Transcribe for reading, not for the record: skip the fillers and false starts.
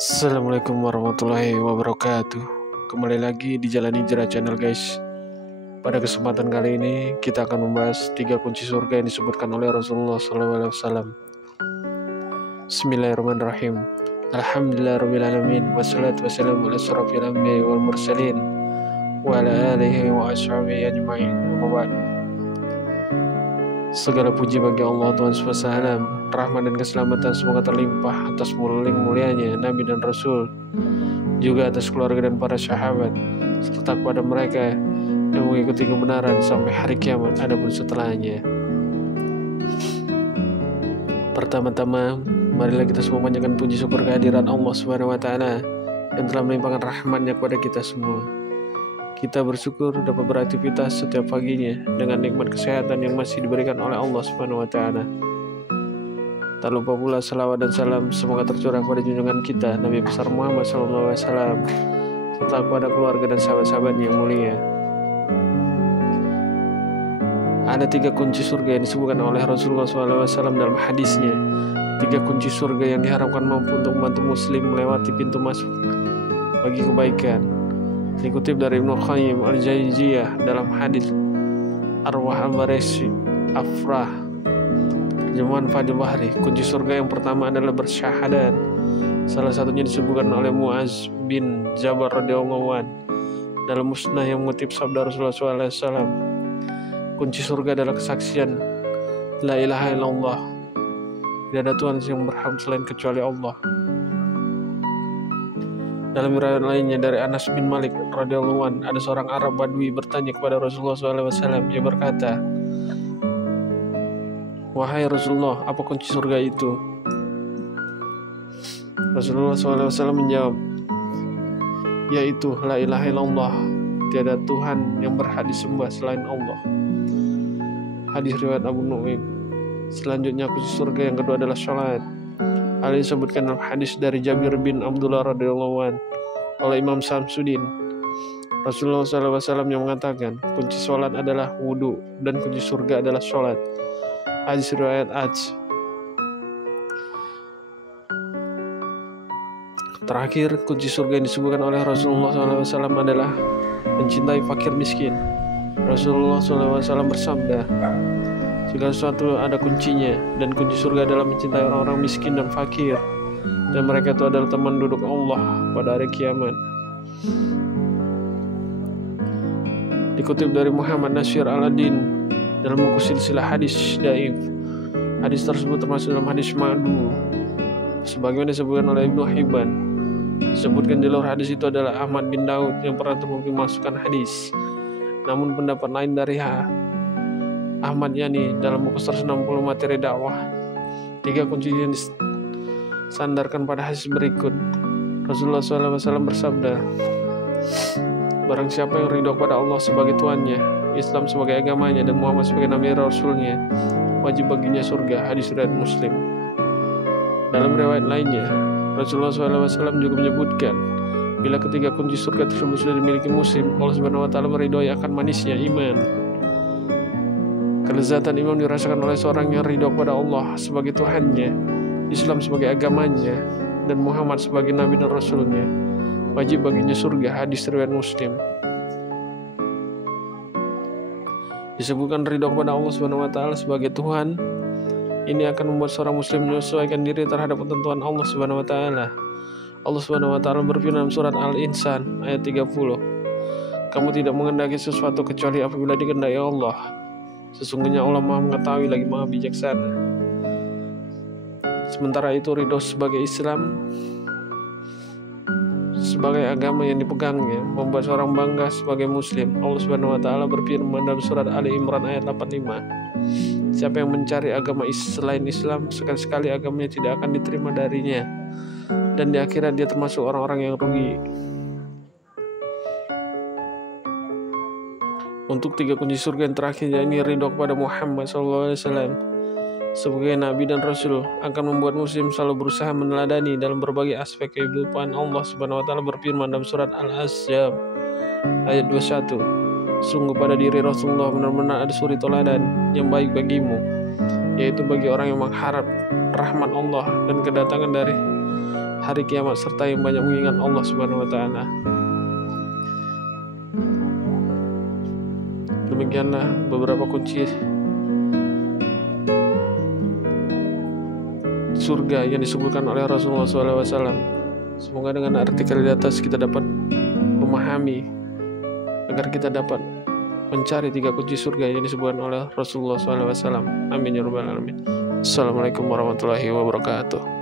Assalamualaikum warahmatullahi wabarakatuh. Kembali lagi di Jalan Hijrah Channel guys. Pada kesempatan kali ini kita akan membahas 3 kunci surga yang disebutkan oleh Rasulullah SAW. Bismillahirrahmanirrahim. Alhamdulillahirrahmanirrahim. Wassalatu wassalamu ala asyrafil anbiya'i wal mursalin wa ala alihi wa ashabihi ajma'in. Amma ba'du. Segala puji bagi Allah Tuhan SWT, rahmat dan keselamatan semoga terlimpah atas mulianya Nabi dan Rasul, juga atas keluarga dan para sahabat, serta kepada mereka yang mengikuti kebenaran sampai hari kiamat adapun setelahnya. Pertama-tama, marilah kita semua panjatkan puji syukur kehadiran Allah SWT yang telah melimpahkan rahmatnya kepada kita semua. Kita bersyukur dapat beraktivitas setiap paginya dengan nikmat kesehatan yang masih diberikan oleh Allah SWT. Tak lupa pula salawat dan salam semoga tercurah pada junjungan kita Nabi besar Muhammad SAW, serta kepada keluarga dan sahabat-sahabatnya yang mulia. Ada 3 kunci surga yang disebutkan oleh Rasulullah SAW dalam hadisnya. 3 kunci surga yang diharapkan mampu untuk membantu muslim melewati pintu masuk bagi kebaikan. Dikutip dari Ibnu Qayyim al-Jauziyah dalam hadis Arwah al-Baresi Afrah Terjemahan Fadil Bahri. Kunci surga yang pertama adalah bersyahadat. Salah satunya disebutkan oleh Muaz bin Jabal radhiyallahu anhu dalam musnah yang mengutip sabda Rasulullah SAW. Kunci surga adalah kesaksian La ilaha illallah, tidak ada Tuhan yang berhak selain kecuali Allah. Dalam riwayat lainnya dari Anas bin Malik radhiyallahu anhu, ada seorang Arab Badui bertanya kepada Rasulullah SAW. Ia berkata, "Wahai Rasulullah, apa kunci surga itu?" Rasulullah SAW menjawab, yaitu La ilaha illallah, tiada Tuhan yang berhak disembah selain Allah. Hadis riwayat Abu Nu'aim. Selanjutnya kunci surga yang kedua adalah sholat. Hal ini disebutkan dalam hadis dari Jabir bin Abdullah radhiyallahu anhu oleh Imam Samsuddin. Rasulullah SAW yang mengatakan kunci sholat adalah wudhu dan kunci surga adalah sholat. Hadis riwayat Aj. Terakhir, kunci surga yang disebutkan oleh Rasulullah SAW adalah mencintai fakir miskin. Rasulullah SAW bersabda, segala sesuatu ada kuncinya, dan kunci surga adalah mencintai orang-orang miskin dan fakir, dan mereka itu adalah teman duduk Allah pada hari kiamat. Dikutip dari Muhammad Nasir Al-Adin dalam buku silsilah hadis Daif. Hadis tersebut termasuk dalam hadis Ma'du, sebagaimana disebutkan oleh Ibnu Hibban. Disebutkan jalur hadis itu adalah Ahmad bin Daud yang pernah terbukti memasukkan hadis. Namun pendapat lain dari Ahmad Yani dalam buku 160 materi dakwah. 3 kunci yang disandarkan pada hadis berikut. Rasulullah SAW bersabda, barang siapa yang ridho pada Allah sebagai Tuhannya, Islam sebagai agamanya, dan Muhammad sebagai Nabi Rasulnya, wajib baginya surga. Hadis riwayat Muslim. Dalam riwayat lainnya, Rasulullah SAW juga menyebutkan, bila ketiga kunci surga tersebut sudah dimiliki muslim, Allah Subhanahu wa Ta'ala meridhoi akan manisnya iman. Kelezatan iman dirasakan oleh seorang yang ridho kepada Allah sebagai Tuhannya, Islam sebagai agamanya, dan Muhammad sebagai Nabi dan Rasulnya. Wajib baginya surga. Hadis riwayat Muslim. Disebutkan ridho kepada Allah Subhanahu wa Ta'ala sebagai Tuhan. Ini akan membuat seorang muslim menyesuaikan diri terhadap ketentuan Allah Subhanahu wa Ta'ala. Allah Subhanahu wa Ta'ala berfirman dalam surat Al-Insan ayat 30, kamu tidak mengendaki sesuatu kecuali apabila dikehendaki Allah. Sesungguhnya Allah Maha mengetahui lagi Maha bijaksana. Sementara itu ridho sebagai Islam sebagai agama yang dipegangnya membuat seorang bangga sebagai muslim. Allah Subhanahu wa Ta'ala berfirman dalam surat Ali Imran ayat 85, siapa yang mencari agama selain Islam, sekali-sekali agamanya tidak akan diterima darinya, dan di akhirat dia termasuk orang-orang yang rugi. Untuk 3 kunci surga yang terakhir, yakni ridho kepada Muhammad SAW sebagai Nabi dan Rasul, akan membuat muslim selalu berusaha meneladani dalam berbagai aspek kehidupan. Allah Subhanahu wa Ta'ala berfirman dalam surat Al-Ahzab ayat 21, sungguh pada diri Rasulullah benar-benar ada suri teladan yang baik bagimu, yaitu bagi orang yang mengharap rahmat Allah dan kedatangan dari hari kiamat serta yang banyak mengingat Allah Subhanahu wa taala. Demikianlah beberapa kunci surga yang disebutkan oleh Rasulullah SAW. Semoga dengan artikel di atas kita dapat memahami agar kita dapat mencari 3 kunci surga yang disebutkan oleh Rasulullah SAW. Amin ya rabbal alamin. Assalamualaikum warahmatullahi wabarakatuh.